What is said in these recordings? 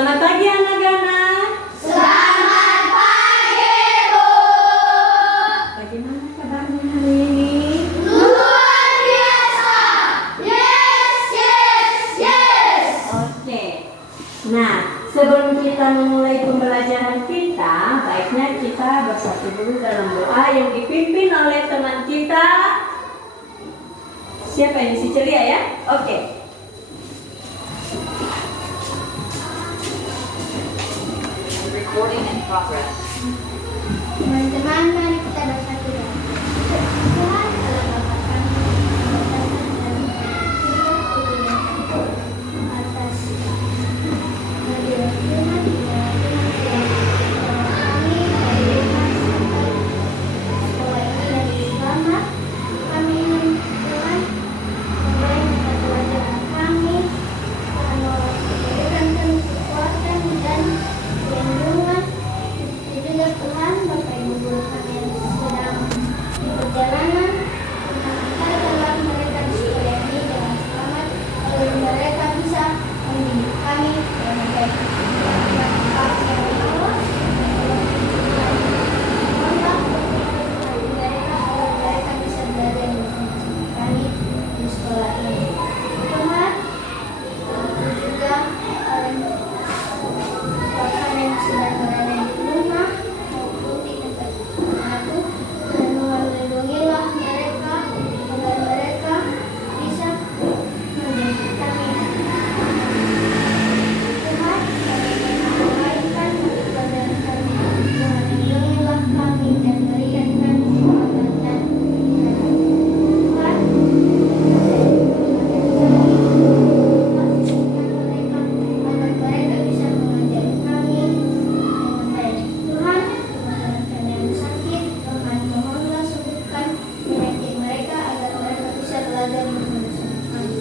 Selamat pagi anak-anak. Selamat pagi, Bu. Bagaimana kabarnya hari ini? Luar biasa. Yes, yes, yes. Oke. Nah, sebelum kita memulai pembelajaran kita, baiknya kita bersatu dulu dalam doa yang dipimpin oleh teman kita. Siapa ini, si Celia ya? Oke. Recording in progress. Teman-teman, mari kita bersatu dalam doa. Tuhan adalah Bapa kami, atas kehadiran Tuhan di dalam kami dari rumah sampai sekolah ini dari selamat. Kami ingin Tuhan memulai mata pelajaran kami, Tuhan memberikan kami kekuatan dan perlindungan. Juga Tuhan, Bapak Ibu guru kami yang sedang di perjalanan, mengantar dalam mereka di sekolah ini dengan selamat, agar mereka bisa mendidik kami dan baik. Mereka bisa belajar bersama kami di sekolah ini. Tuhan, juga bahkan yang sedang berada di rumah maupun di tempat aku, dan melindungilah mereka agar mereka bisa mendidik kami. Tuhan, kami menyampaikan kepada kami, Tuhan lindungilah kami dan berikan kami kekuatan. Tuhan, agar mereka bisa mengajari kami dengan baik. Tuhan, teman-teman yang sakit, Tuhan mohonlah sembuhkan penyakit mereka agar mereka bisa belajar bersama kami.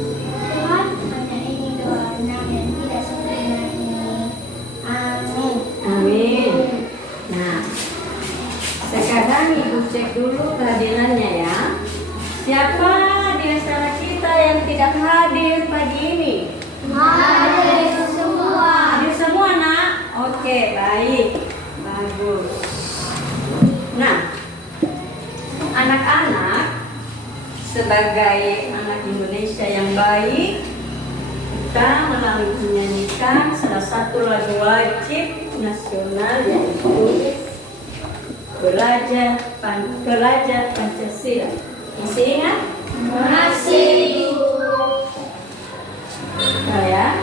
Tuhan, hanya ini doa renang yang tidak sempurna ini. Amin. Amin. Nah, sekarang Ibu cek dulu kehadirannya ya. Siapa di antara kita yang tidak hadir pagi ini? Hadir semua. Hadir semua, Nak? Oke, baik. Bagus. Nah, anak-anak sebagai anak Indonesia yang baik, kita menyanyikan salah satu lagu wajib nasional yaitu Belajar Pancasila. Masih ingat? Masih. Saya.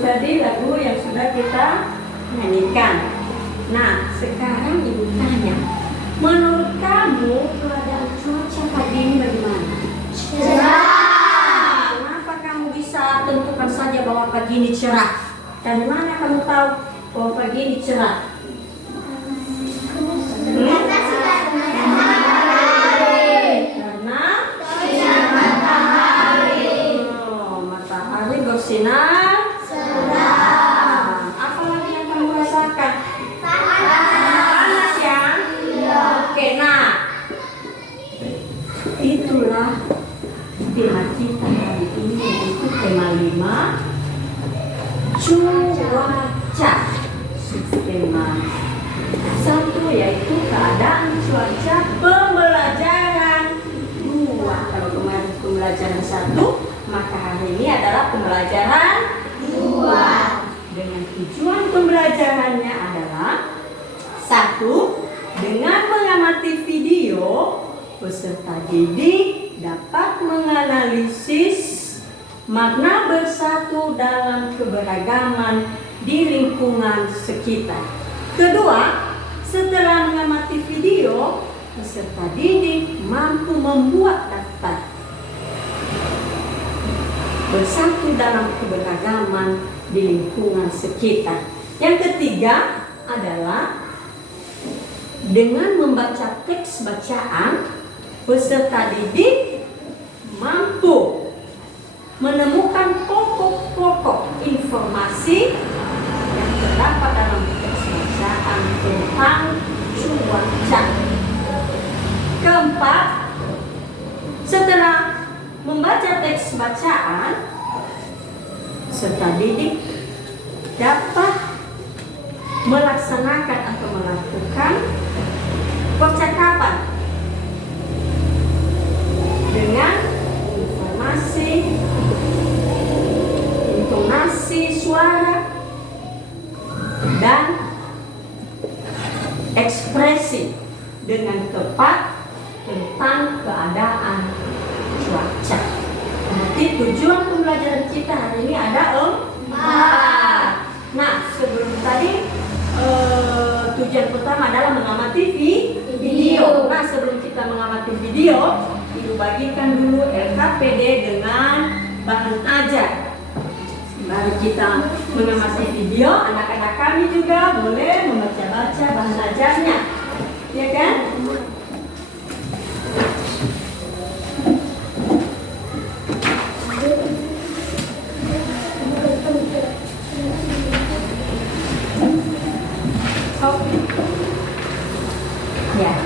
tadi lagu yang sudah kita nyanyikan. Nah, sekarang ibu tanya, menurut kamu keadaan cuaca pagi ini bagaimana? Cerah. Kenapa kamu bisa tentukan saja bahwa pagi ini cerah? Dari mana kamu tahu bahwa pagi ini cerah? Karena sinar matahari. Karena Sinar matahari. matahari bersinar. Cerah. Apa lagi yang kamu rasakan? Panas. Panas ya? Iya. Oke, nah itulah tema kita hari ini, yaitu tema 5, cuaca. Tema 1 yaitu keadaan cuaca pembelajaran 2. Kalau kemarin pembelajaran 1, maka hari ini adalah pembelajaran 2. Dengan tujuan pembelajarannya adalah 1. Dengan mengamati video, peserta didik dapat menganalisis makna bersatu dalam keberagaman di lingkungan sekitar. Kedua, setelah mengamati video, peserta didik mampu membuat daftar bersatu dalam keberagaman di lingkungan sekitar. Yang ketiga adalah dengan membaca teks bacaan, peserta didik mampu menemukan pokok-pokok informasi yang terdapat dalam teks bacaan tentang cuaca. Keempat, setelah membaca teks bacaan, peserta didik dapat melaksanakan atau melakukan percakapan dengan informasi, intonasi suara, dan ekspresi dengan tepat tentang keadaan cuaca. Nanti tujuan pembelajaran kita hari ini ada 4. Nah, sebelum tadi tujuan pertama adalah mengamati video. Nah, sebelum kita mengamati video, Ibu bagikan dulu LKPD dengan bahan ajar. Mari kita mengamati video. Anak-anak kami juga boleh membaca-baca bahan ajarnya, ya kan? Ya.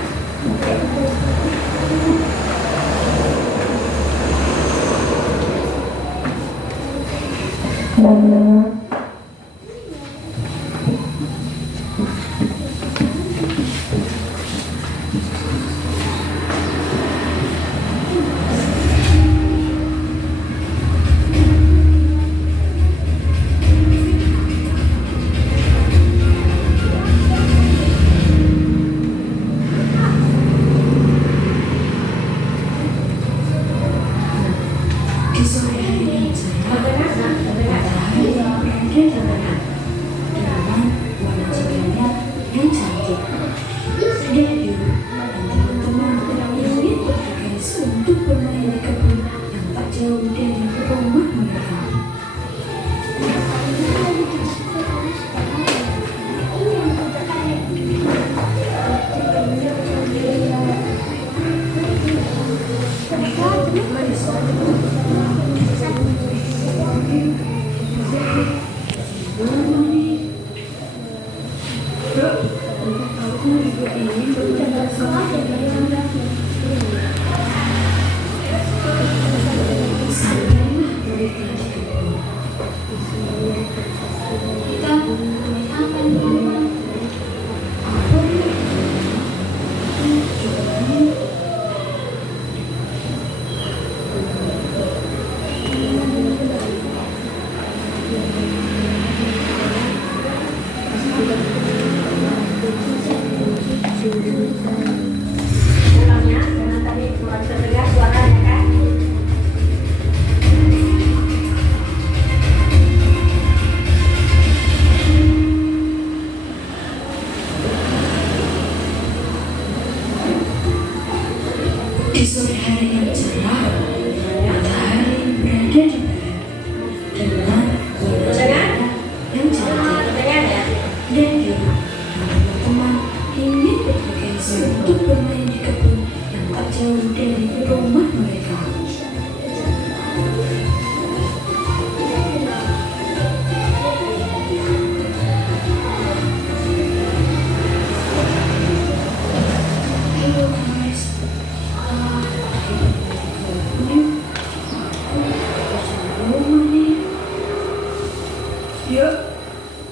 Ya,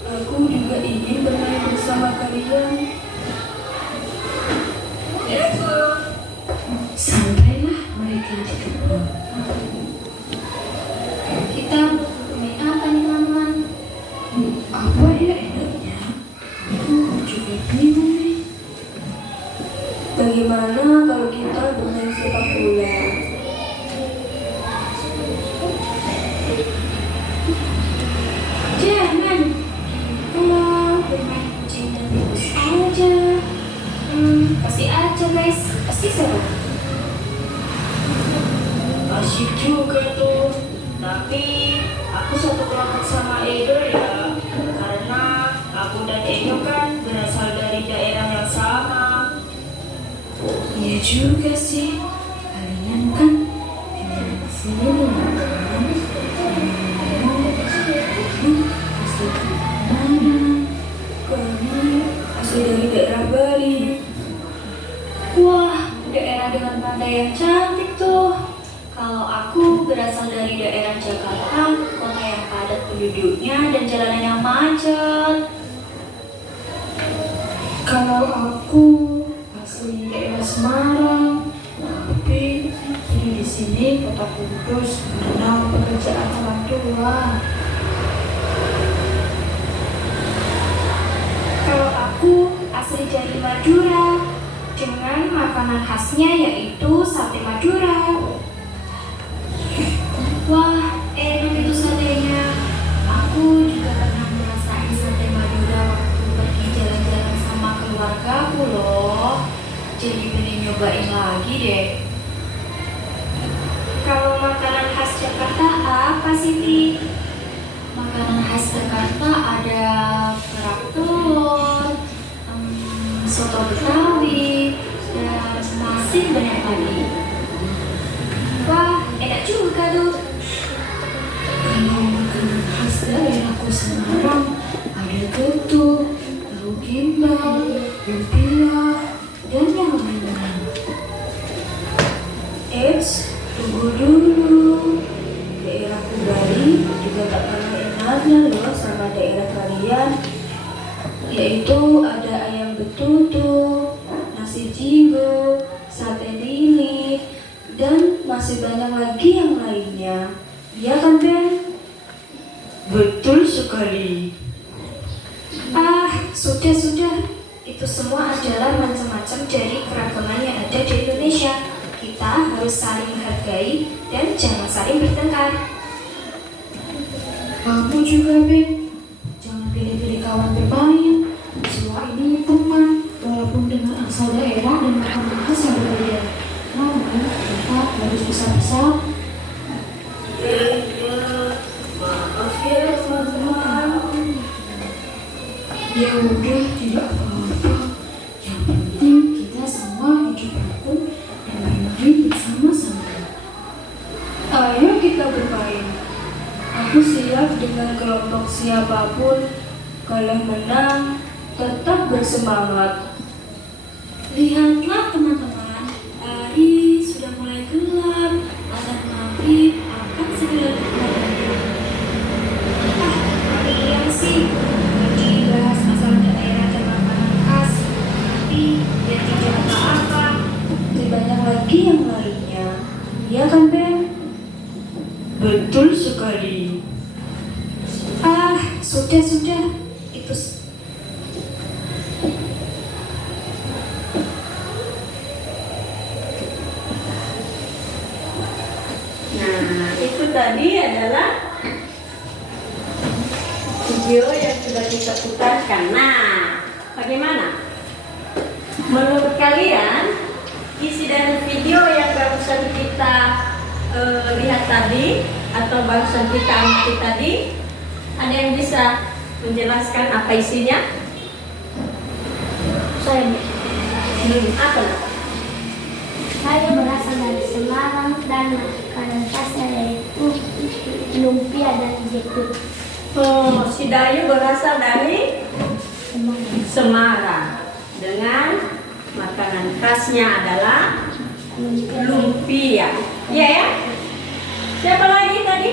aku juga ingin bermain bersama kalian. Sampailah mereka di depan. Kita main apa nih teman-teman? Apa ya enaknya? Aku juga bingung nih. Bagaimana kalau kita bermain sepak bola? Jangan. Kalau bermain kucing dan tikus aja. Pasti aja guys. Pasti seru. Asyik juga tuh. Tapi aku satu kelompok sama Edo ya. Karena aku dan Edo kan berasal dari daerah yang sama. Iya juga sih. Kalian kan tinggal di sini kan? Asli mana? Kami asli dari daerah Bali. Wah, daerah dengan pantai yang cantik tuh. Kalau aku berasal dari daerah Jakarta, kota yang padat penduduknya dan jalanan yang macet. Kalau aku asli daerah Semarang, tapi hidup di sini kota Kudus karena pekerjaan orang tua. Kalau aku asli dari Madura, dengan makanan khasnya yaitu sate Madura. Wah, enak itu satenya. Aku juga pernah merasakan sate Madura waktu pergi jalan-jalan sama keluargaku loh. Jadi pengen nyobain lagi deh. Kalau makanan khas Jakarta apa sih, Ti? Makanan khas Jakarta ada kerak telur, soto Betawi, dan masih banyak lagi. Wah, enak juga tuh. Kalau makanan khas daerahku Semarang ada getuk, tahu gimbal, lumpia, dan yang lainnya. Eits, tunggu dulu. Daerahku Bali juga tak kalah enaknya loh sama daerah kalian. Yaitu ada ayam betutu, nasi jingo, sate lilit, dan masih banyak lagi yang lainnya. Iya kan, Ben? Betul sekali. Sudah. Itu semua adalah macam-macam dari keragaman yang ada di Indonesia. Kita harus saling menghargai dan jangan saling bertengkar. Kamu juga, Ben. Jangan pilih-pilih kawan bermain. Semua ini teman, walaupun dengan asal daerah dan makanan khas yang berbeda. Namun, kita harus bisa bersama. Maaf ya, teman-teman. Ya udah, tidak apa-apa. Yang penting kita semua hidup rukun dan bermain bersama-sama. Ayo kita bermain. Aku siap dengan kelompok siapapun. Kalau menang, tetap bersemangat. Lihatlah teman-teman, hari sudah mulai gelap, azan maghrib akan segera dikumandangkan. Kalian sih dibahas masalah daerah dan makanan khas, tapi dia tidak apa-apa. Masih banyak lagi yang lainnya. Iya kan, Ben? Betul sekali. Sudah. Itu Nah, itu tadi adalah video yang sudah kita putarkan. Nah, bagaimana? Menurut kalian, isi dari video yang barusan kita lihat tadi atau barusan kita amati tadi, ada yang bisa menjelaskan apa isinya? saya. Apa? Saya berasal dari Semarang dan makanan khasnya yaitu lumpia dan getuk. Oh, si Dayu berasal dari Semarang dengan makanan khasnya adalah lumpia. Iya ya? Siapa lagi tadi?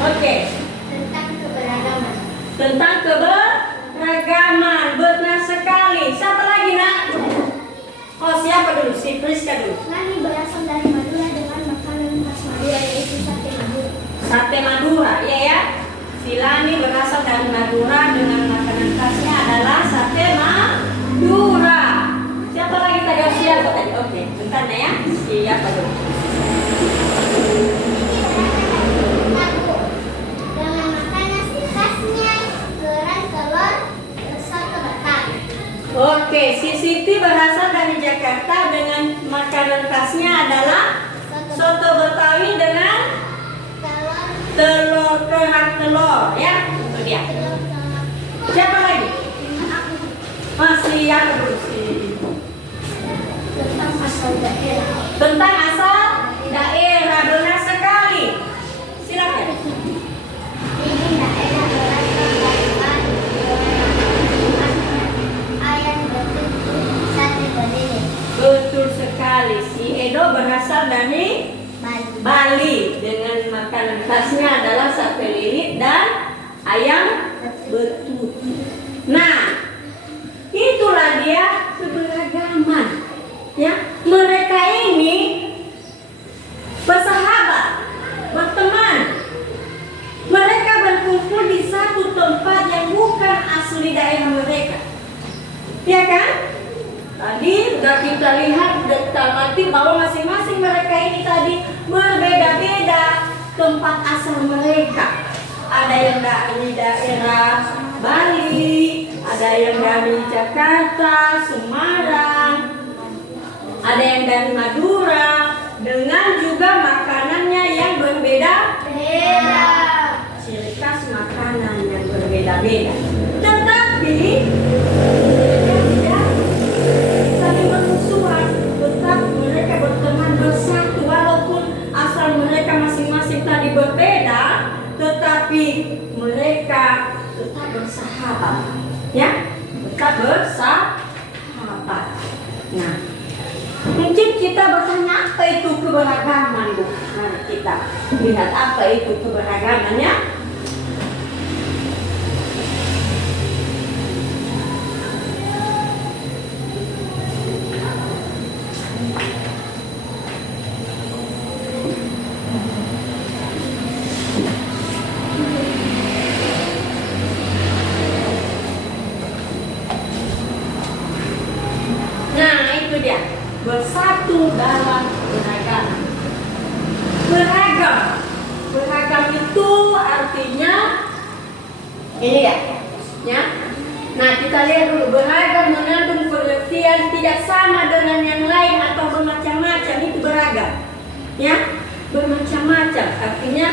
Oke. Tentang keberadaan Tentang keberagaman, benar sekali. Siapa lagi nak? Oh siapa dulu? Si Priska dulu. Lani berasal dari Madura dengan makanan khas Madura yaitu sate Madura. Sate Madura, iya ya. Si Lani berasal dari Madura dengan makanan khasnya adalah sate Madura. Siapa lagi tadi? Oh, siapa tadi? Oke, bentar ya. Siapa dulu? Tahu dengan makanan khasnya goreng telur soto Betawi. Oke, si Siti berasal dari Jakarta dengan makanan khasnya adalah soto Betawi dengan telur kerak telur, ya. Itu dia. Siapa lagi? Masih apa dulu sih? Tentang asal daerah. Tentang asal daerah, benar sekali. Silakan. Ini daerah berasal dari Bali. Ayam betutu sate bedele. Betul sekali. Si Edo berasal dari Bali. Bali dengan makanan khasnya adalah sate lilit dan ayam betutu. Nah, itulah dia keberagaman. Ya, mereka ini bersahabat, berteman. Mereka berkumpul di satu tempat yang bukan asli daerah mereka. Ya kan? Tadi sudah kita lihat, sudah kita amati bahwa masing-masing mereka ini tadi berbeda-beda tempat asal mereka. Ada yang dari daerah Bali, ada yang dari Jakarta, Semarang, ada yang dari Madura, dengan juga makanannya yang berbeda-beda. Ciri khas makanan yang berbeda-beda. Tetapi saling bermusuhan, tetap mereka berteman bersatu walaupun asal mereka masing-masing tadi berbeda, tetapi mereka tetap bersahabat, ya, tetap bersahabat. Nah, mungkin kita bertanya apa itu keberagaman, Bu? Mari kita lihat apa itu keberagamannya. Bersatu dalam beragam. Beragam itu artinya ini ya. Nah, kita lihat dulu, beragam mengandung pengertian tidak sama dengan yang lain atau bermacam-macam, itu beragam. Ya, bermacam-macam artinya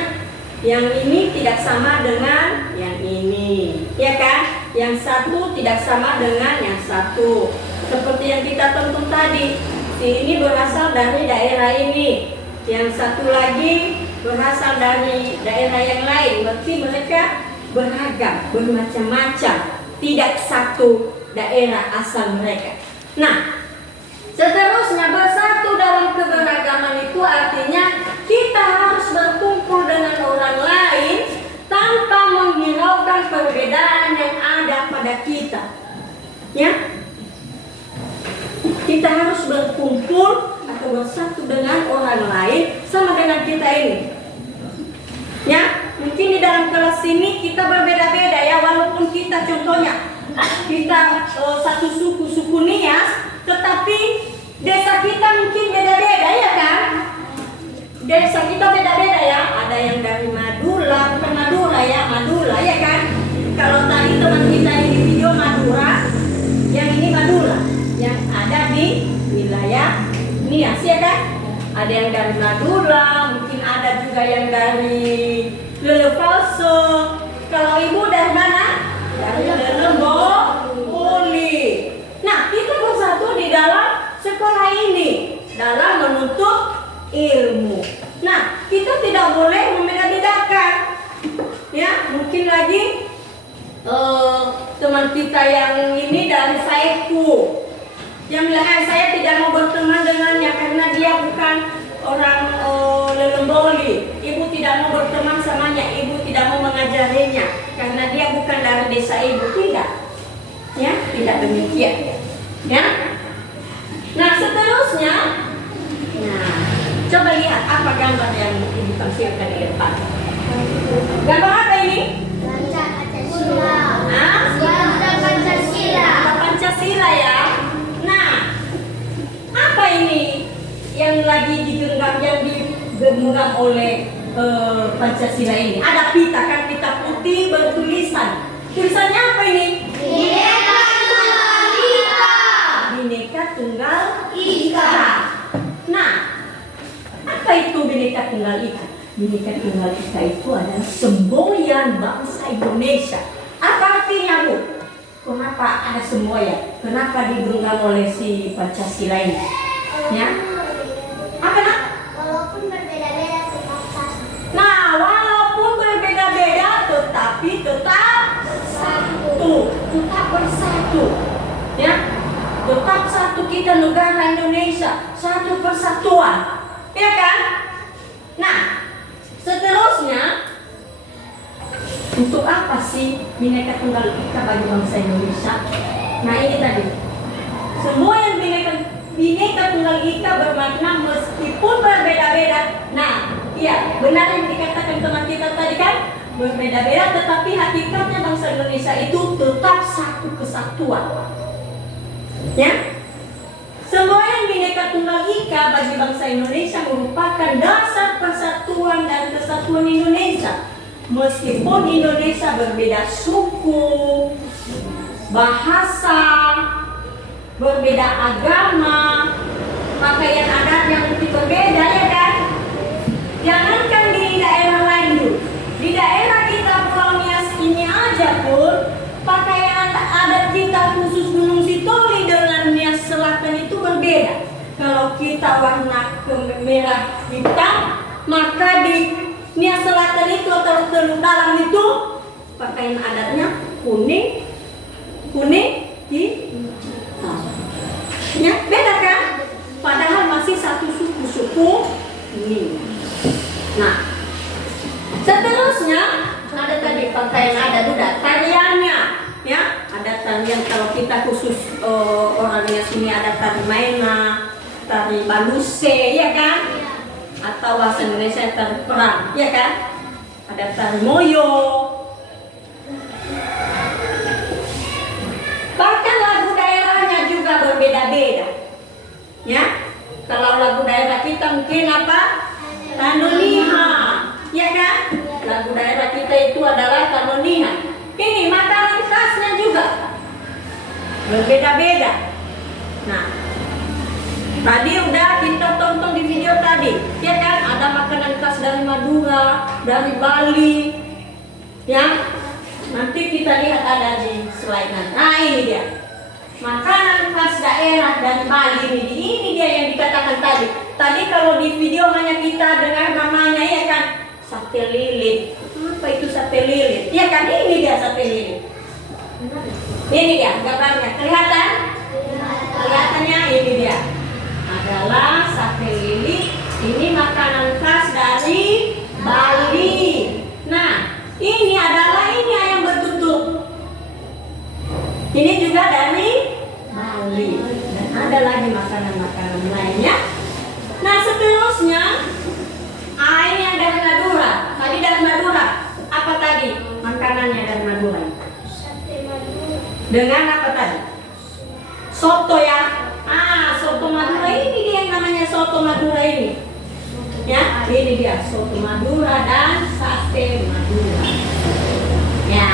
yang ini tidak sama dengan yang ini, ya kan? Yang satu tidak sama dengan yang satu. Seperti yang kita tentu tadi, si ini berasal dari daerah ini, yang satu lagi berasal dari daerah yang lain. Berarti mereka beragam, bermacam-macam, tidak satu daerah asal mereka. Nah, seterusnya bersatu dalam keberagaman itu artinya kita harus berkumpul dengan orang lain tanpa menghiraukan perbedaan yang ada pada kita. Ya, kita harus berkumpul atau bersatu dengan orang lain sama dengan kita ini. Ya, mungkin di dalam kelas ini kita berbeda-beda ya, walaupun kita contohnya kita satu suku Nias, tetapi desa kita mungkin beda-beda ya kan? Desa kita beda-beda ya. Ada yang dari Madura, bukan Madura ya kan? Kalau tadi teman kita yang di video Madura, yang ini Madura, yang ada di wilayah Nias ya kan? Ada yang dari Madura, mungkin ada juga yang dari Lelefalse. Kalau ibu dari mana? Dari Lelemboli. Nah, kita bersatu di dalam sekolah ini dalam menuntut ilmu. Nah, kita tidak boleh membeda-bedakan. Ya, mungkin lagi teman kita yang ini dari Saiku, yang bilang saya tidak mau berteman dengannya karena dia bukan orang Lelemboli. Ibu tidak mau berteman samanya, ibu tidak mau mengajarinya karena dia bukan dari desa ibu, tidak. Ya, tidak demikian. Ya. Nah, seterusnya, nah, coba lihat apa gambar yang ditampilkan di depan. Gambar apa ini? Pancasila. Hah? Pancasila. Pancasila ya. Nah, apa ini yang lagi digenggam, yang digenggam oleh Pancasila ini? Ada pita kan, pita putih bertulisan. Tulisannya apa ini? Bhinneka Tunggal Ika. Nah, apa itu Bhinneka Tunggal Ika? Bhinneka Tunggal Ika itu adalah semboyan bangsa Indonesia. Apa artinya, Bu? Kenapa ada semboyan? Kenapa digenggam oleh si Pancasila ini? Ya? Apa nak? Walaupun berbeda-beda tetap satu. Nah, walaupun berbeda-beda tetapi tetap satu, tetap bersatu. Ya? Tetap satu, kita negara Indonesia, satu persatuan. Ya kan? Nah, seterusnya, untuk apa sih Bhinneka Tunggal Ika bagi bangsa Indonesia? Nah, ini tadi. Semua yang Bhinneka Tunggal Ika bermakna meskipun berbeda-beda. Nah, iya, benar yang dikatakan teman kita tadi kan? Berbeda-beda tetapi hakikatnya bangsa Indonesia itu tetap satu kesatuan. Ya? Semboyan Bhinneka Tunggal Ika bagi bangsa Indonesia merupakan dasar persatuan dan kesatuan Indonesia. Meskipun Indonesia berbeda suku, bahasa, berbeda agama, pakaian adat yang mungkin berbeda, ya kan? Jangankan di daerah lain dulu, di daerah kita Pulau Nias ini aja pun pakaian adat kita khusus Gunung Sitoli dengan Nias Selatan itu berbeda. Kalau kita warna merah hitam, maka di Nias Selatan itu atau Teluk Dalam itu pakaian adatnya kuning hitam. Ya, beda kan? Padahal masih satu suku ini. Nah, seterusnya ada tadi pakaian adat udah tariannya, ya. Ada tarian kalau kita khusus orangnya sini ada tari maena, tari baluse, ya kan? Atau bahasa Indonesia tari perang, ya kan? Ada tari moyo. Bahkan lagu daerahnya juga berbeda-beda. Ya, kalau lagu daerah kita mungkin apa? Tanoniha, ya kan? Lagu daerah kita itu adalah Tanoniha. Ini makanan khasnya juga berbeda-beda. Nah, tadi udah kita tonton di video tadi, ya kan? Ada makanan khas dari Madura, dari Bali, ya. Nanti kita lihat ada di slide nanti. Nah, ini dia. Makanan khas daerah dari Bali ini dia yang dikatakan tadi. Tadi kalau di video hanya kita dengar namanya, ya kan? Sate lilit. Apa itu sate lilit? Ya kan, ini dia sate lilit. Ini dia gambarnya. Kelihatan? Kelihatannya ini dia. Adalah sate lilit. Ini makanan khas dari Bali. Nah, ini adalah ini ayam bertutup. Ini juga dari Bali. Dan ada lagi makanan-makanan lainnya. Nah, seterusnya ini yang dari Madura. Tadi dari Madura. Apa tadi makanannya dari Madura? Dengan apa tadi? Soto ya. Soto Madura ini dia yang namanya soto Madura ini. Ya, ini dia soto Madura dan sate Madura. Ya.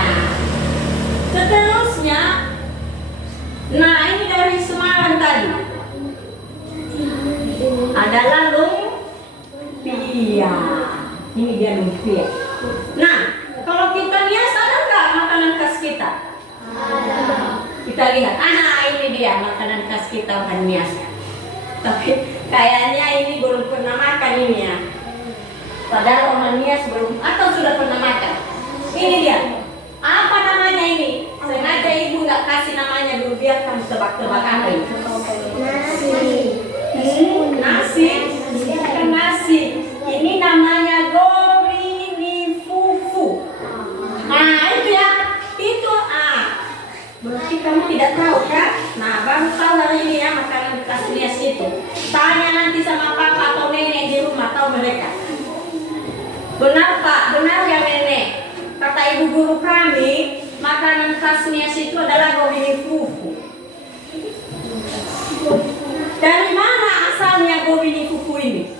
Seterusnya, nah ini dari Semarang tadi. Adalah lumpia. Ini dia lumpia. Nah, kalau kita Nias ada nggak makanan khas kita? Ada. Kita lihat. Ini dia makanan khas kita orang Nias. Tapi kayaknya ini belum pernah makan ini ya. Padahal orang Nias belum atau sudah pernah makan. Ini dia. Apa namanya ini? Sengaja ibu nggak kasih namanya dulu biar kamu tebak-tebak apa ini? Nasi. Nasi. Bukan nasi. Ini namanya gori. kamu tidak tahu kan? Nah, baru tahu hari ini ya makanan bekas Nias itu. Tanya nanti sama papa atau nenek di rumah, tahu mereka. Benar Pak, benar ya nenek. Kata ibu guru kami, makanan khas Nias itu adalah gobini fufu. Dari mana asalnya gobini fufu ini?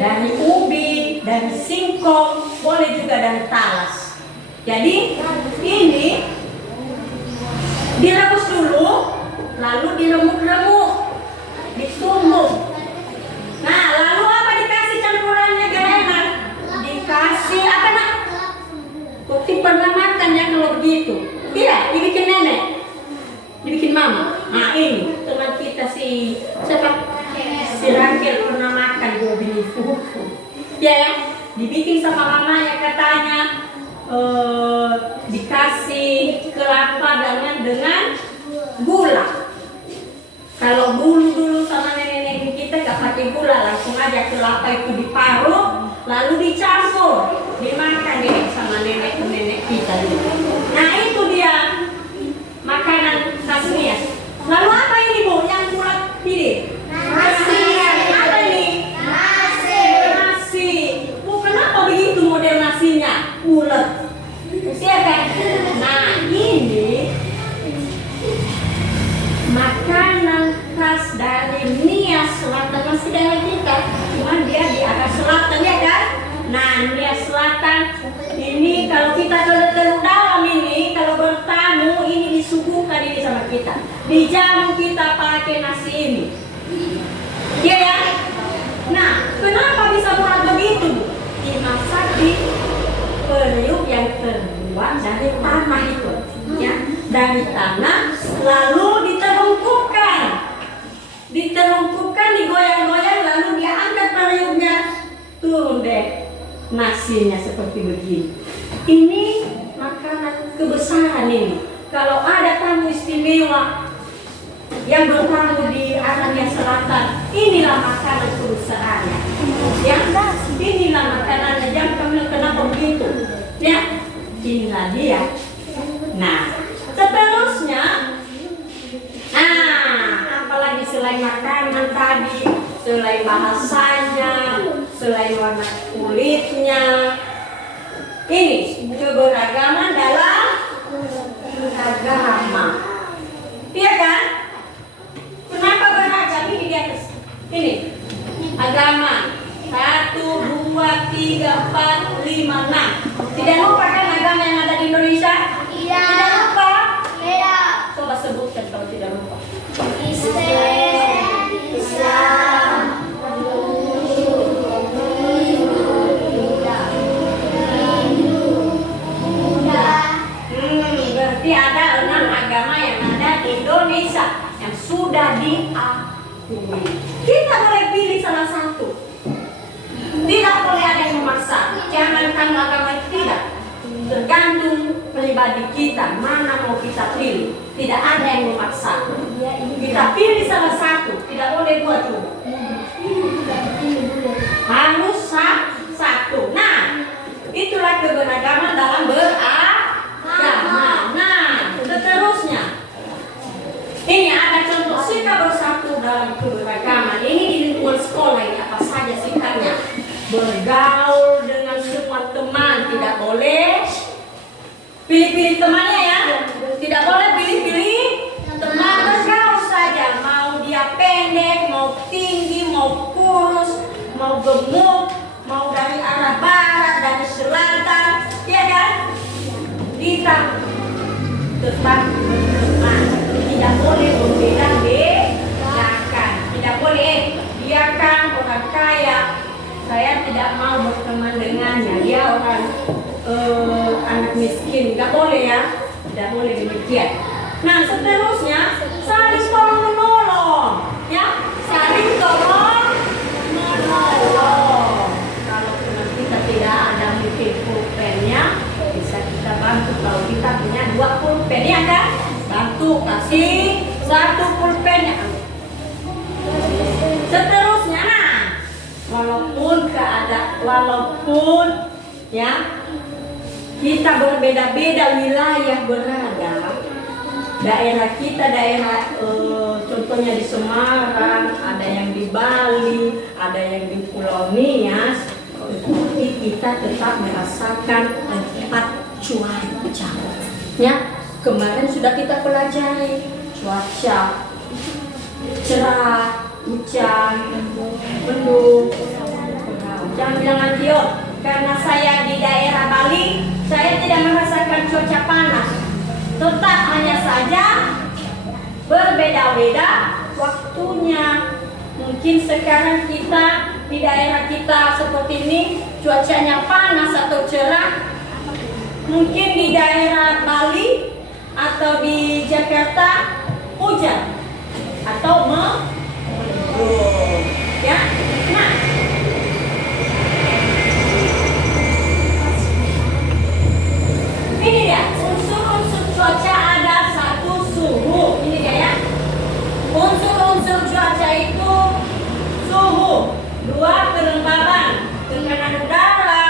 Dari ubi, dari singkong, boleh juga dari talas. Jadi ini direbus dulu, lalu diremuk-remuk, ditumbuk. Nah, lalu apa dikasih campurannya gereman? Dikasih apa nak? Bukti pernah makan ya kalau begitu? Tidak, dibikin nenek, dibikin mama. Nah ini teman kita si siapa? Si Rangkel pernah makan gobini fufu. Ya, dibikin sama mamanya katanya. Dikasih kelapa dengan gula. Kalau dulu sama nenek-nenek kita gak pakai gula, langsung aja kelapa itu diparut, lalu dicampur, dimakan deh sama nenek-nenek kita. Nah itu dia makanan khas Nias. Lalu apa ini Bu yang bulat ini? Nasi. Apa ini? Nasi. Bu, kenapa begitu model nasinya? Bulat. Iya kan? Nah ini makanan khas dari Nias Selatan, masih daerah kita, cuman dia di arah selatan ya kan? Nah Nias Selatan ini kalau kita ke Teluk Dalam ini, kalau bertamu ini disuguhkan ini sama kita, dijamu kita pakai nasi ini. Iya ya? Nah kenapa bisa buat begitu? Dimasak di periuk yang terbuat dari tanah itu, ya, dari tanah, lalu ditelungkupkan, digoyang-goyang, lalu dia angkat periuknya, turun deh nasinya seperti begini. Ini makanan kebesaran ini. Kalau ada tamu istimewa yang bertamu di arah Nias Selatan, inilah makanan kebesarannya. Ya, inilah makanannya. Jangan kamu kenapa begitu? Ya, inilah dia. Nah, seterusnya, apalagi selain makanan tadi, selain bahasanya, selain warna kulitnya, ini keberagaman dalam agama. Iya kan? Kenapa beragam? Ini di atas. Ini agama 1, 2, 3, 4, 5, 6. Tidak lupa kan agama yang ada di Indonesia? Tidak lupa. Coba sebutkan kalau tidak lupa. Islam, Berarti ada 6 agama yang ada di Indonesia yang sudah diakui. Kita boleh pilih salah satu. Tidak boleh ada yang memaksa. Jangankan agama itu, tidak. Tergantung pribadi kita mana mau kita pilih. Tidak ada yang memaksa. Kita pilih salah satu. Tidak boleh dua tuh. Harus satu. Nah, itulah keberagaman dalam beragama. Nah, seterusnya. Ini ada contoh sikap bersatu dalam keberagaman. Ini di lingkungan sekolah ini apa saja sikapnya? Bergaul dengan semua teman, tidak boleh pilih-pilih temannya ya. Tidak boleh pilih-pilih teman, bergaul saja. Mau dia pendek, mau tinggi, mau kurus, mau gemuk, mau dari arah barat, dari selatan, ya kan? Kita tetap berteman. Tidak boleh membeda-bedakan. Tidak boleh dia kan orang kaya, saya tidak mau berteman dengannya. Dia orang anak miskin, nggak boleh ya. Tidak boleh demikian. Nah seterusnya saling tolong menolong, ya, saling tolong menolong. Kalau teman kita tidak ada mungkin pulpennya, bisa kita bantu. Kalau kita punya 2 pulpen ya kan, bantu kasih 1 pulpennya. Seterusnya, nah, walaupun ya kita berbeda-beda wilayah berada, daerah kita, contohnya di Semarang, ada yang di Bali, ada yang di Pulau Nias, tapi kita tetap merasakan empat cuaca. Ya, kemarin sudah kita pelajari cuaca cerah, hujan, mendung. Jangan bilang nanti, karena saya di daerah Bali, saya tidak merasakan cuaca panas. Tetap hanya saja berbeda-beda waktunya. Mungkin sekarang kita di daerah kita seperti ini cuacanya panas atau cerah. Mungkin di daerah Bali atau di Jakarta hujan atau mendung. Ya, nah. Ini dia, unsur-unsur cuaca ada satu suhu. Ini dia ya. Unsur-unsur cuaca itu suhu, dua kelembaban, tekanan udara,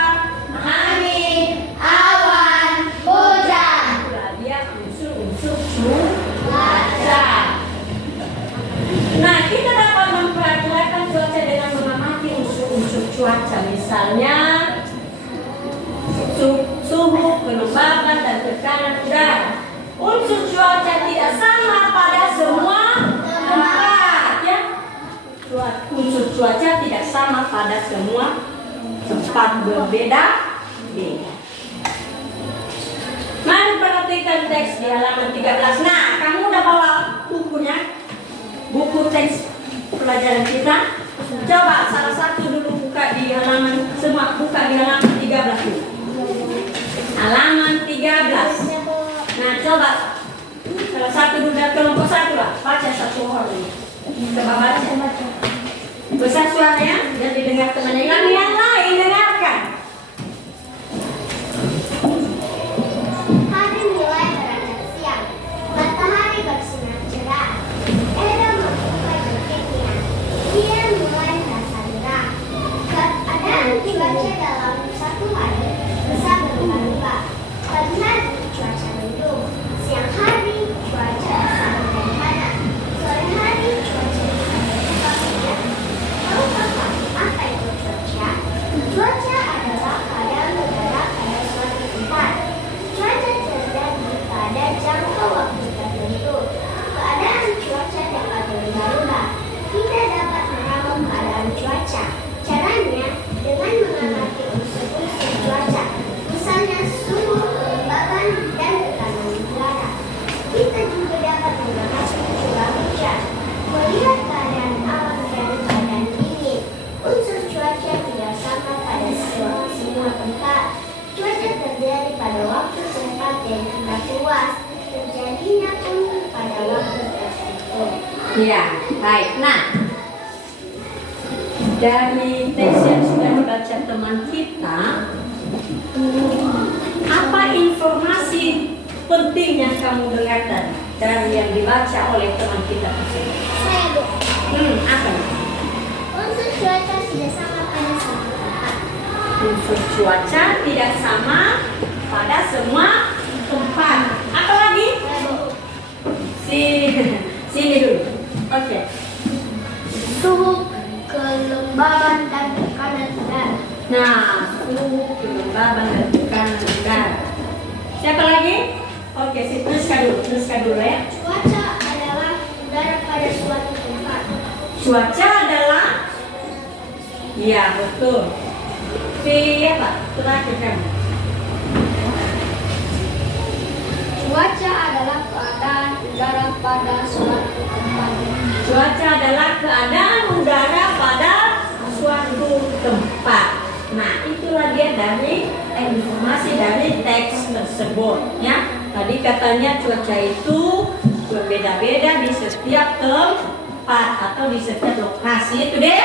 Angin, awan, hujan. itulah dia unsur-unsur cuaca. Nah, kita dapat mempelajari cuaca dengan mengamati unsur-unsur cuaca. Misalnya suhu, kelembaban, dan tekanan udara. Unsur cuaca tidak sama pada semua tempat, ya. Unsur cuaca tidak sama pada semua tempat, berbeda-beda. Mari perhatikan teks di halaman 13. Nah, kamu udah bawa bukunya? Buku teks pelajaran kita. Coba salah satu dulu buka di halaman, semua buka di halaman 13 dulu. Halaman 13. Nah, coba salah satu dulu dari kelompok satu lah, baca satu orang. Coba baca. Besar suaranya dan didengar temannya. Yang lain dengarkan. Hari mulai beranjak siang. Matahari bersinar cerah. Era membuka jaketnya. Dia mulai merasa gerah. Keadaan cuaca dalam satu hari bisa berubah-ubah. Pagi cuaca mendung. Siang hari cuaca sangat panas. Sore hari cuaca bisa hujan. Tahukah kamu apa itu cuaca? Cuaca adalah keadaan udara pada suatu tempat. Cuaca terjadi pada jangka waktu tertentu. Keadaan cuaca dapat berubah-ubah. Kita dapat meramu keadaan cuaca. Caranya dengan mengamati unsur-unsur cuaca. Misalnya suhu, kelembaban, dan tekanan udara. Kita juga dapat mengamati curah hujan. Melihat keadaan awan dan keadaan dingin. Unsur cuaca tidak sama pada semua tempat. Cuaca terjadi pada waktu tempat yang tidak luas. Terjadinya pun pada waktu tertentu. Ya, baik. Nah, dari teks yang sudah dibaca teman kita, apa informasi penting yang kamu dengar dari yang dibaca oleh teman kita tersebut? Saya Bu. Apa? Unsur cuaca tidak sama pada semua tempat. Unsur cuaca tidak sama pada semua tempat. Apa lagi? Sini dulu. Oke. Suhu, kelembaban, dan tekanan udara. Nah, suhu, kelembaban, dan tekanan udara. Siapa lagi? Oke, teruskan dulu ya. Cuaca adalah udara pada suatu tempat. Cuaca adalah, ya betul. Apa? Terakhir kamu. Cuaca adalah keadaan udara pada suatu tempat. Cuaca adalah keadaan udara pada suatu tempat. Nah, itulah dia dari informasi dari teks tersebut, ya. Tadi katanya cuaca itu berbeda-beda di setiap tempat atau di setiap lokasi, itu deh.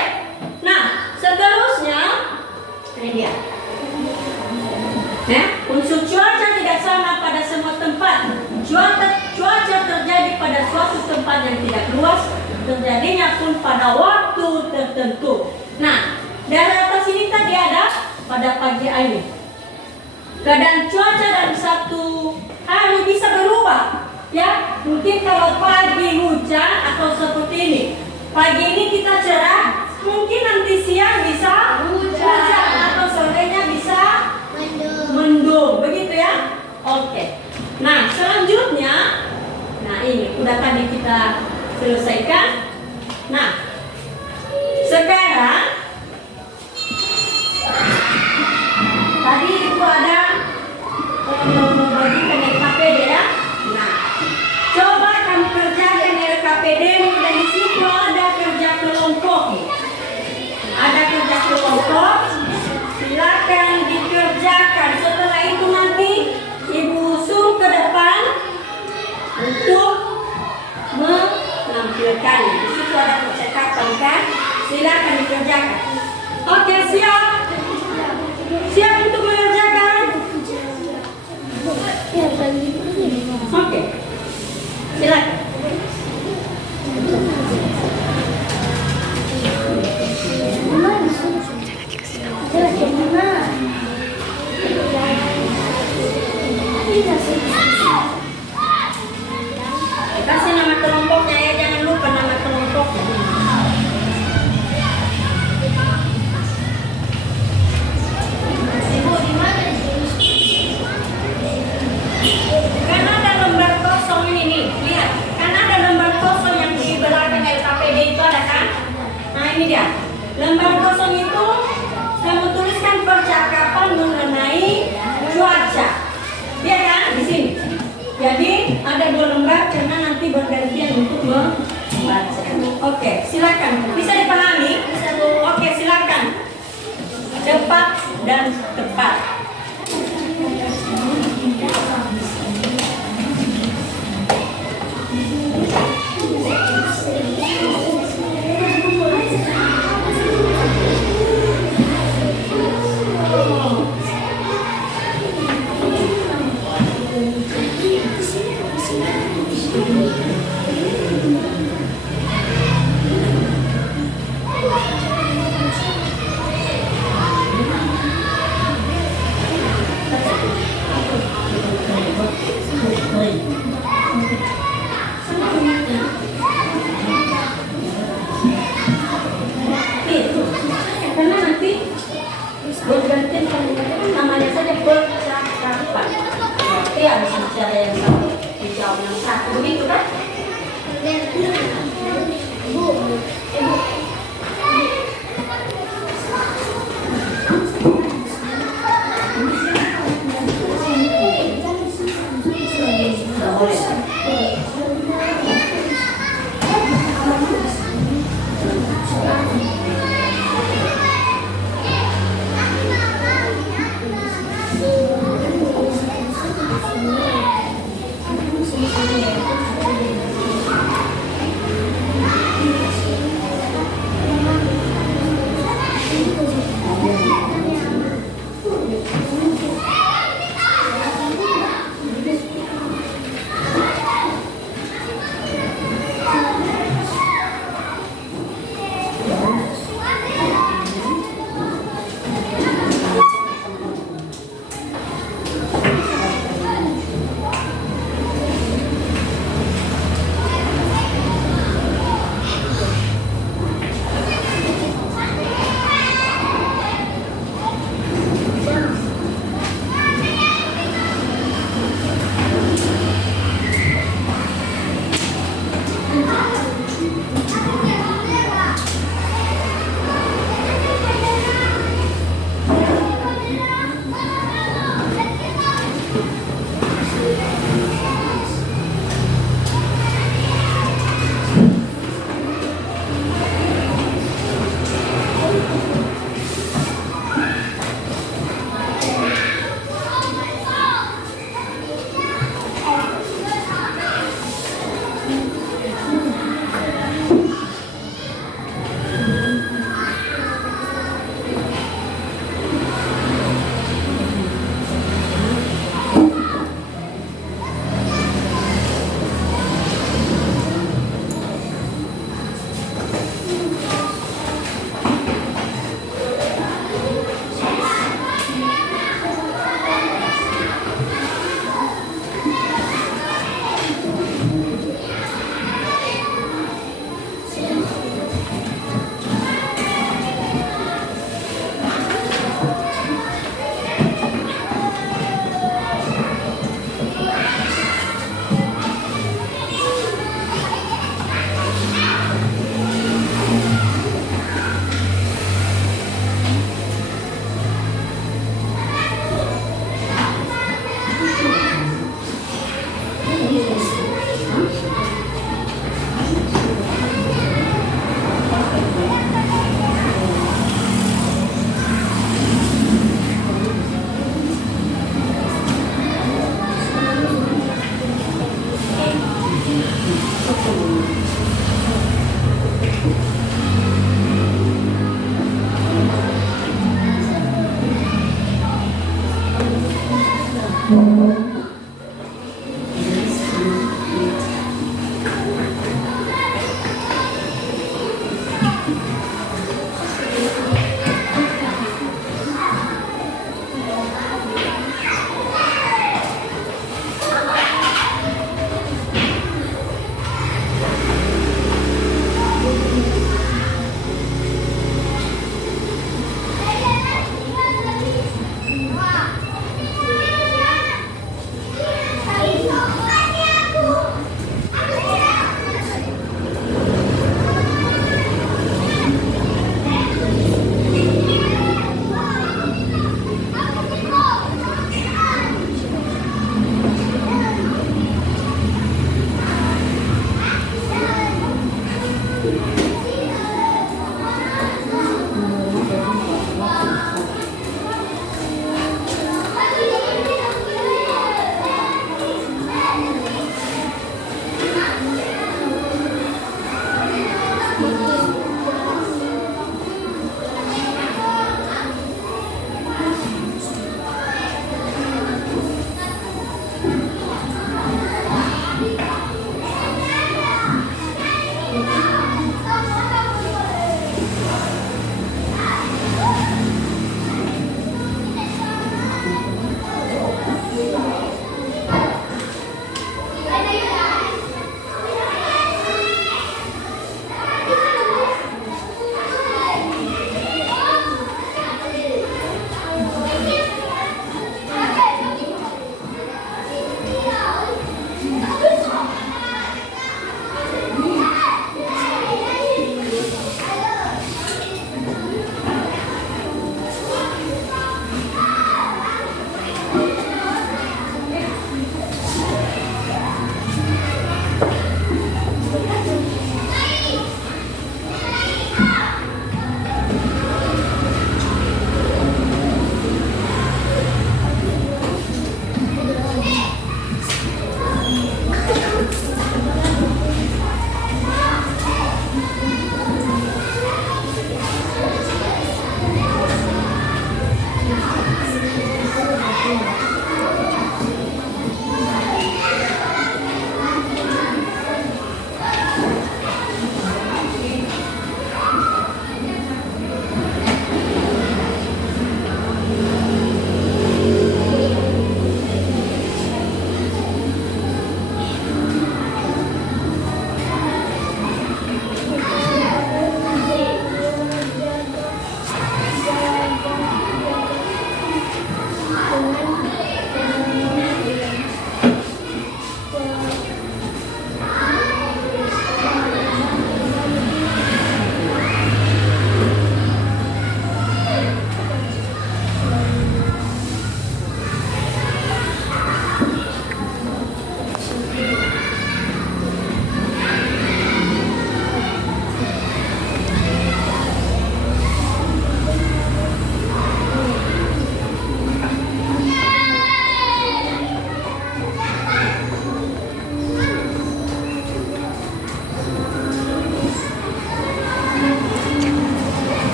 Nah, seterusnya ini dia. Ya, unsur cuaca tidak sama pada semua tempat. Cuaca terjadi pada suatu tempat yang tidak luas, terjadinya pun pada waktu tertentu. Nah, dari atas ini tadi ada pada pagi hari. Keadaan cuaca dalam satu hari bisa berubah. Ya, mungkin kalau pagi hujan atau seperti ini. Pagi ini kita cerah, mungkin nanti siang bisa hujan atau sorenya bisa mendung. Begitu ya? Oke. Nah, selanjutnya, nah ini udah tadi kita selesaikan. Nah, sekarang tadi itu ada bagikan LKPD ya. Nah, coba kamu kerjakan LKPD dan di situ ada kerja kelompok. Ada kerja kelompok, silakan dikerjakan. Setelah itu nanti Ibu suruh ke depan untuk menampilkan. Di situ ada percakapan kan? Silakan dikerjakan. Oke, siap? Siap untuk mengerjakan? Oke, silakan. Kasih nama kelompoknya ya, jangan lupa nama kelompoknya. Kan ada lembar kosong ini nih, lihat. Kan ada lembar kosong yang di belakang LKPD itu ada kan? Nah ini dia. Lembar kosong itu kamu tuliskan percakapan mengenai cuaca. Dia kan di sini. Jadi ada 2 lembar karena nanti bergantian untuk membaca. Oke, silakan. Bisa dipahami? Oke, silakan. Cepat dan tepat. Karena nanti bergantian namanya saja percakapan. Berarti harus bicara yang satu, dijawab yang satu, begitu kan?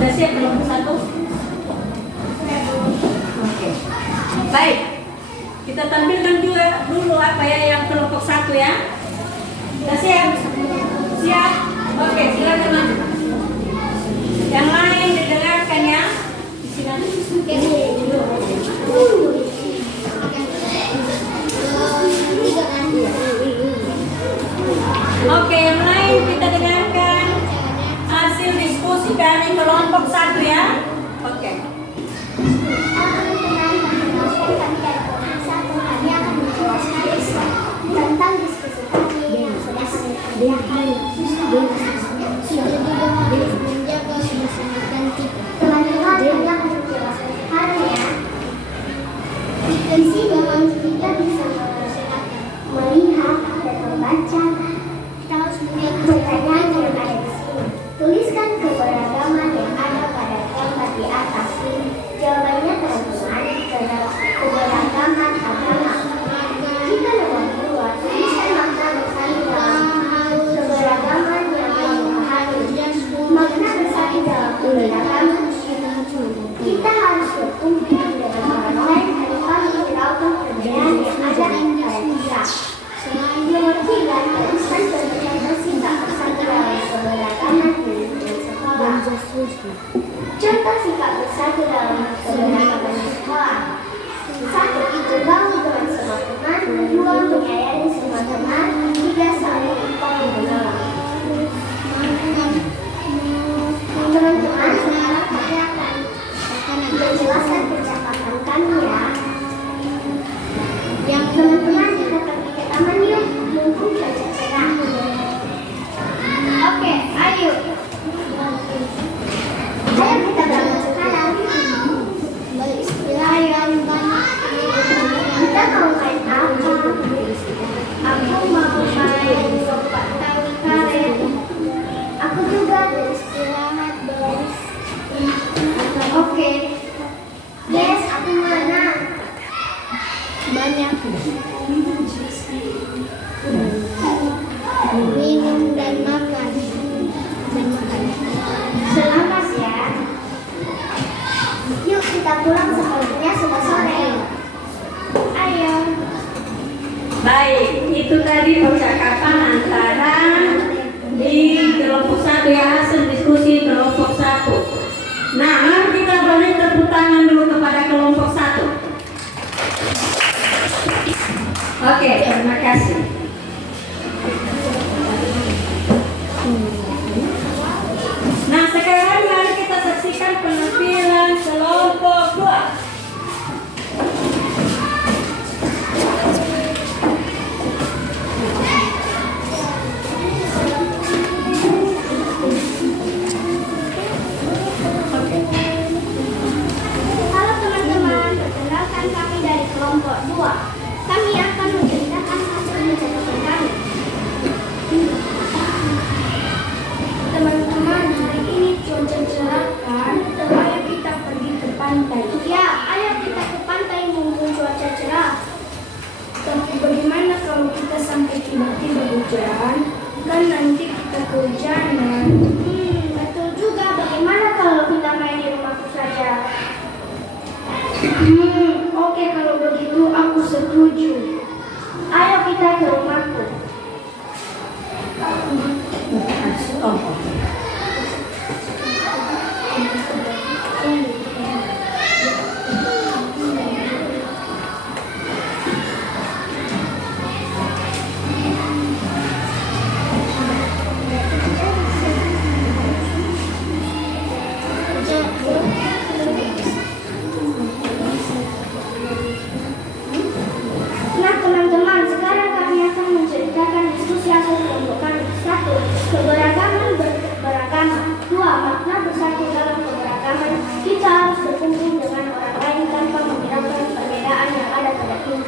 Udah siap kelompok satu? Oke. Baik. Kita tampilkan juga dulu apa ya yang kelompok satu ya. Udah siap? Siap? Oke, silakan maju. Yang lain didengarkan ya. Oke, yang lain kita dengarkan hasil diskusi kami kelompok satu ya. Oke. Tentang diskusi kami yang sudah kami menjaga suasana cantik. Teman-teman yang hanya diskusi bahwa kita bisa melihat dan membaca pertanyaan yang ada di sini. Tuliskan keberagaman yang ada pada gambar di atas ini. Jawabannya teman-teman adalah keberagaman agama. Jika nomor 2, tuliskan makna berkali dalam banyak minum dan makan. Selamat ya. Yuk kita pulang sebelumnya sudah sore. Ayo. Baik, itu tadi percakapan antara di kelompok 1 ya, hasil diskusi kelompok 1. Nah, mari kita beri tepuk tangan dulu kepada kelompok 1. Oke, terima kasih. Nah, sekarang mari kita saksikan penampilan kelompok 2. Halo teman-teman, perkenalkan kami dari kelompok 2. Kami akan menceritakan hasil pencatatan kami. Teman-teman, hari ini cuaca cerah kan? Ayo kita pergi ke pantai. Ya, ayo kita ke pantai mumpung cuaca cerah. Tapi bagaimana kalau kita sampai tiba-tiba hujan? Kan nanti kita kehujanan. Betul juga. Bagaimana kalau kita main di rumahku saja? Oke, kalau begitu aku setuju. Ayo kita ke rumahku. Nah teman-teman, sekarang kami akan menceritakan diskusi hasil kelompok kami. 1. Keberagaman beragama. 2. Makna bersatu dalam keberagaman. Kita harus berkumpul dengan orang lain tanpa menghiraukan perbedaan yang ada pada kita.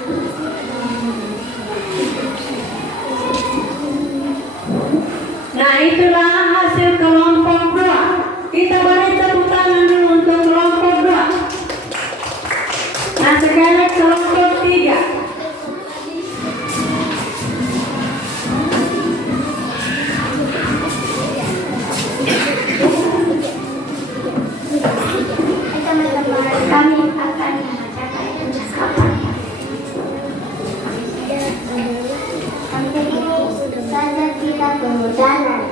Nah, itulah hasil kelompok 2. Kita beri tepuk tangan dulu untuk kelompok 2. Nah, sekarang kelompok 3. Teman-teman, kami akan membacakan percakapan. Sampai ini saja kita kehujanan.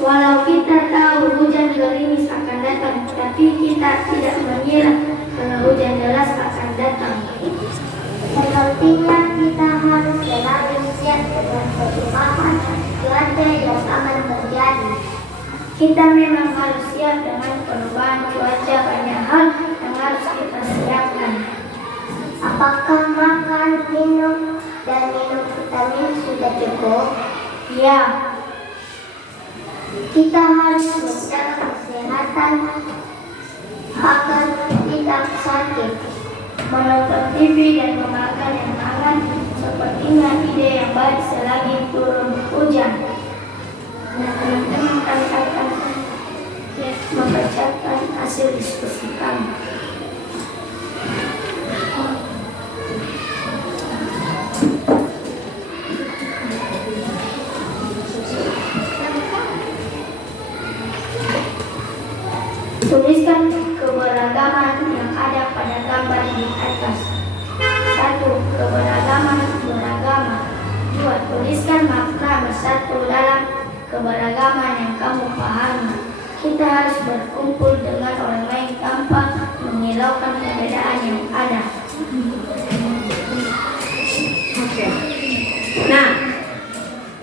Walau kita tahu hujan gerimis akan datang, tapi kita tidak mengira kalau hujan deras akan datang. Sepertinya kita harus selalu siap dengan perubahan cuaca yang akan terjadi. Kita memang harus siap dengan perubahan cuaca, banyak hal yang harus kita siapkan. Apakah makan, minum, dan minum vitamin sudah cukup? Ya. Kita harus menjaga kesehatan agar tidak sakit. Menonton TV dan memakan yang hangat sepertinya ide yang baik selagi turun hujan. Nah teman-teman, kami akan membacakan hasil diskusi kami. Tuliskan keberagaman yang ada pada gambar di atas. 1. Keberagaman beragama. 2. Tuliskan makna bersatu dalam keberagaman yang kamu pahami. Kita harus berkumpul dengan orang lain tanpa menghiraukan perbedaan yang ada. Oke. Nah,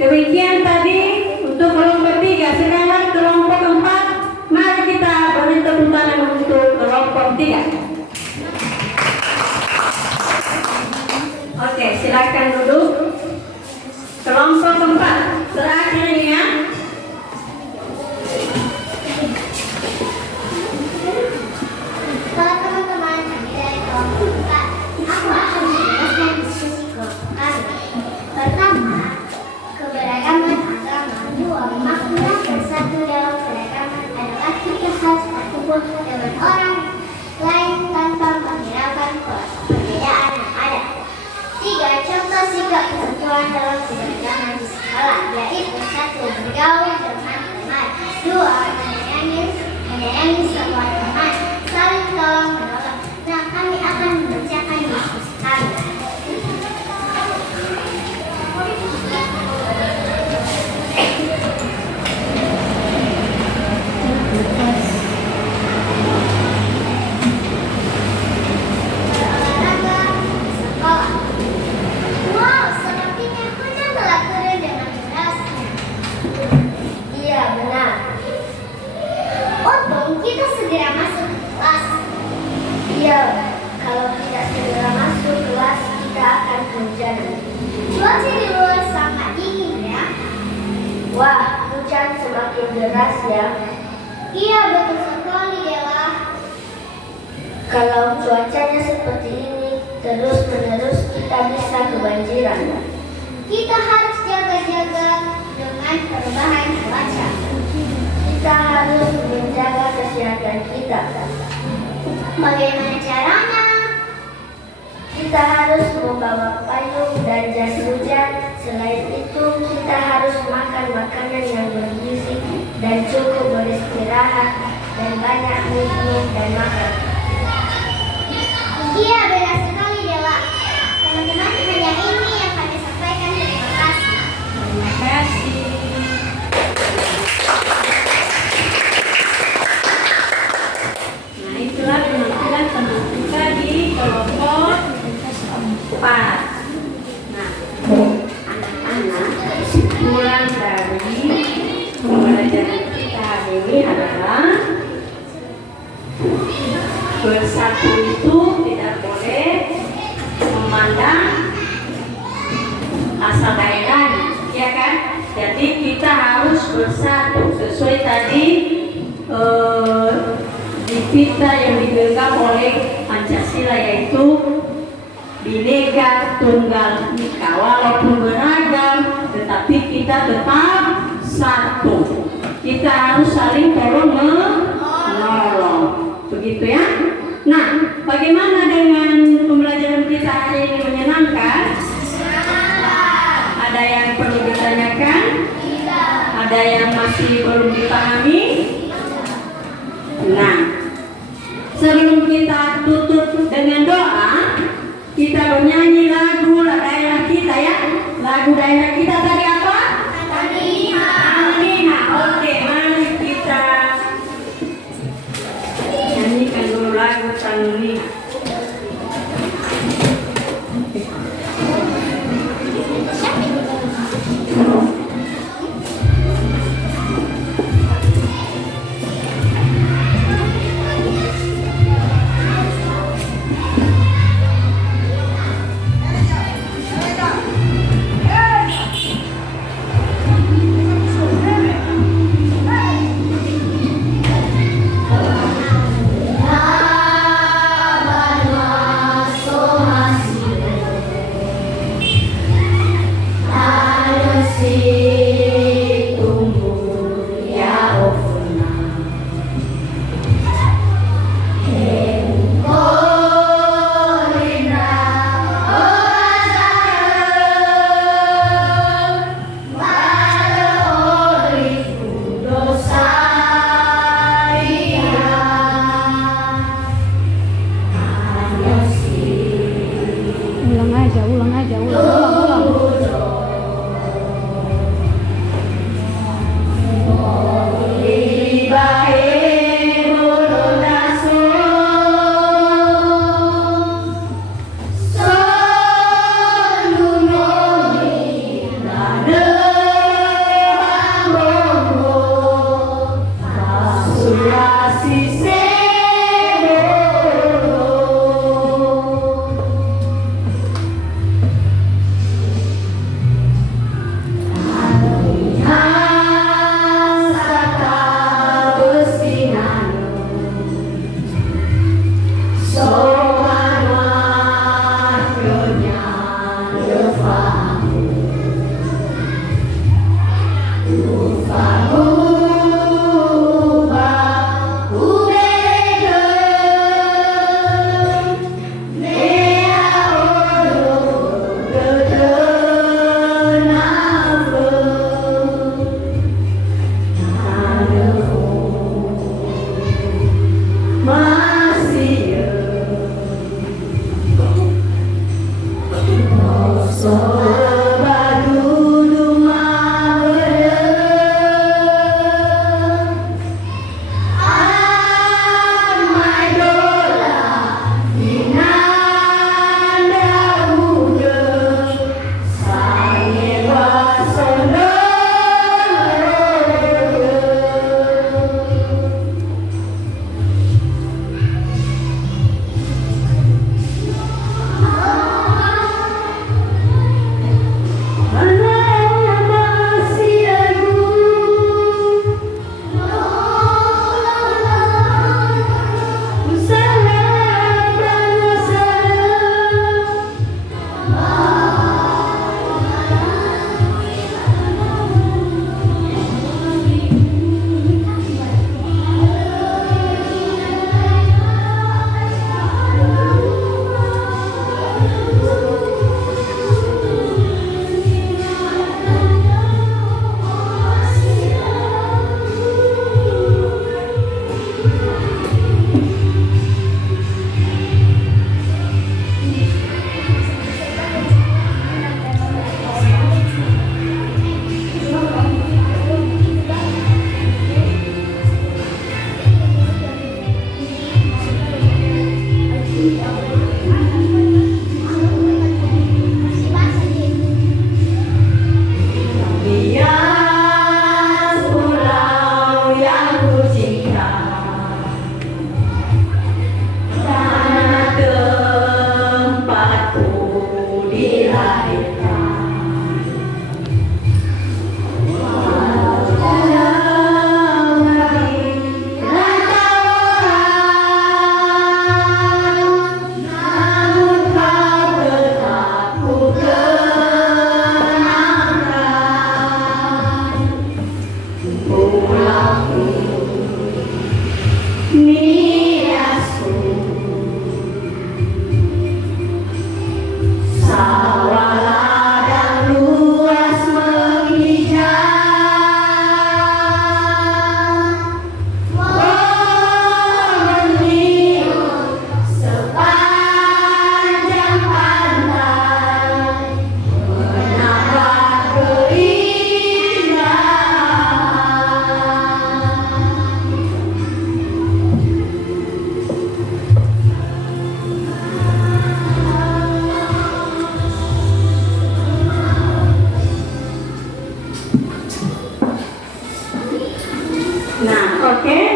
demikian tadi untuk kelompok 3. Sekarang kelompok 4. Mari kita beri tepuk tangan untuk kelompok 3. Oke, silakan duduk. Kelompok 4 terakhir ini ya. Halo teman-teman, kami dari kelompok 4. Aku akan menjelaskan diskusi kelompok kami. Pertama, keberagaman agama. 2. Makna bersatu dalam keragaman adalah kita harus berkumpul dengan orang lain tanpa menghiraukan perbedaan yang ada. jalan, yaitu 1. Bergaul dengan teman, 2. Menyayangi semua teman, saling tolong menolong. Nah, kami akan membacakan diskusi kami. Olahraga sekolah. Wow, sepertinya hujan telah turun dengan derasnya. Iya, benar. Untung kita segera masuk ke kelas. Iya, kalau tidak segera masuk kelas, kita akan kehujanan. Cuaca di luar sangat dingin ya. Wah, hujan semakin deras ya. Iya, betul sekali Dela. Kalau cuacanya seperti ini terus-menerus, kita bisa kebanjiran. Kita harus jaga-jaga dengan perubahan cuaca. Kita harus menjaga kesehatan kita. Bagaimana caranya? Kita harus membawa payung dan jas hujan. Selain itu, kita harus makan makanan yang bergizi dan cukup beristirahat dan banyak minum dan makan. Iya, benar sekali Dewa. Teman-teman, hanya ini yang kami sampaikan. Terima kasih. Terima kasih. Nah, itulah penampilan teman kita di kelompok 4. Nah, anak-anak, kesimpulan dari pembelajaran kita hari ini adalah bersatu itu tidak boleh memandang asal daerahnya, ya kan? Jadi kita harus bersatu sesuai tadi di kita yang digenggam oleh Pancasila, yaitu Bhinneka Tunggal Ika. Walaupun beragam, tetapi kita tetap satu. Kita harus saling tolong menolong. Begitu ya. Nah, bagaimana dengan pembelajaran kita hari ini? Menyenangkan? Ada yang perlu ditanyakan? Ada yang masih belum dipahami? Nah, sebelum kita tutup dengan doa, kita bernyanyi lagu daerah kita ya. Lagu daerah kita tadi apa? Tanina. Oke, mari kita nyanyikan dulu lagu Tanina.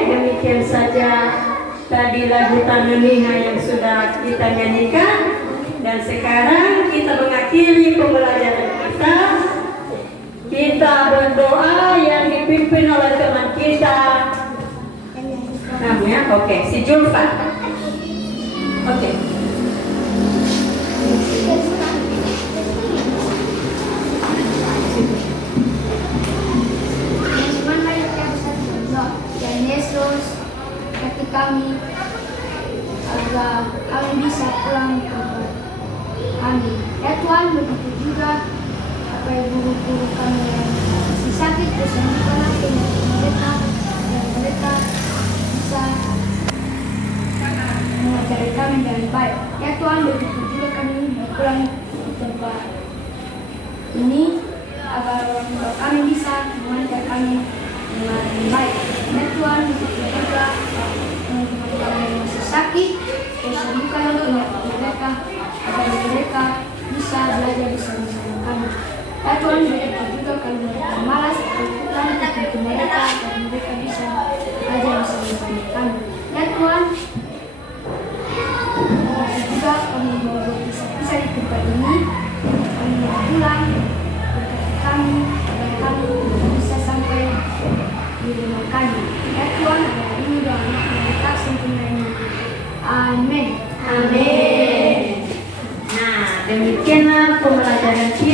Demikian saja tadi lagu Tanuniha yang sudah kita nyanyikan, dan sekarang kita mengakhiri pembelajaran kita. Kita berdoa yang dipimpin oleh teman kita. Namanya si Julfa. Yesus, hati kami agar kami bisa pulang ke tempat kami. Ya Tuhan, begitu juga apa guru-guru kami yang masih sakit, sembuhkanlah penyakit mereka, dan mereka bisa mengajari kami dengan baik. Ya Tuhan, begitu juga kami pulang ke tempat ini agar orang tua kami bisa mengajar kami dengan baik. Ya Tuhan, begitu juga teman-teman kami yang masih sakit, sembuhkanlah penyakit mereka agar mereka bisa belajar bersama-sama kami. Ya Tuhan, begitu juga kami mereka malas lakukan kepada mereka agar mereka bisa belajar bersama-sama kami. Ya Tuhan, begitu juga kami mau bisa di tempat ini, kami mau pulang berkati kami agar kami bisa sampai di rumah kami. Ya Tuhan, ini doa mereka sempurna ini. Amin. Amin. Nah, demikianlah pembelajaran kita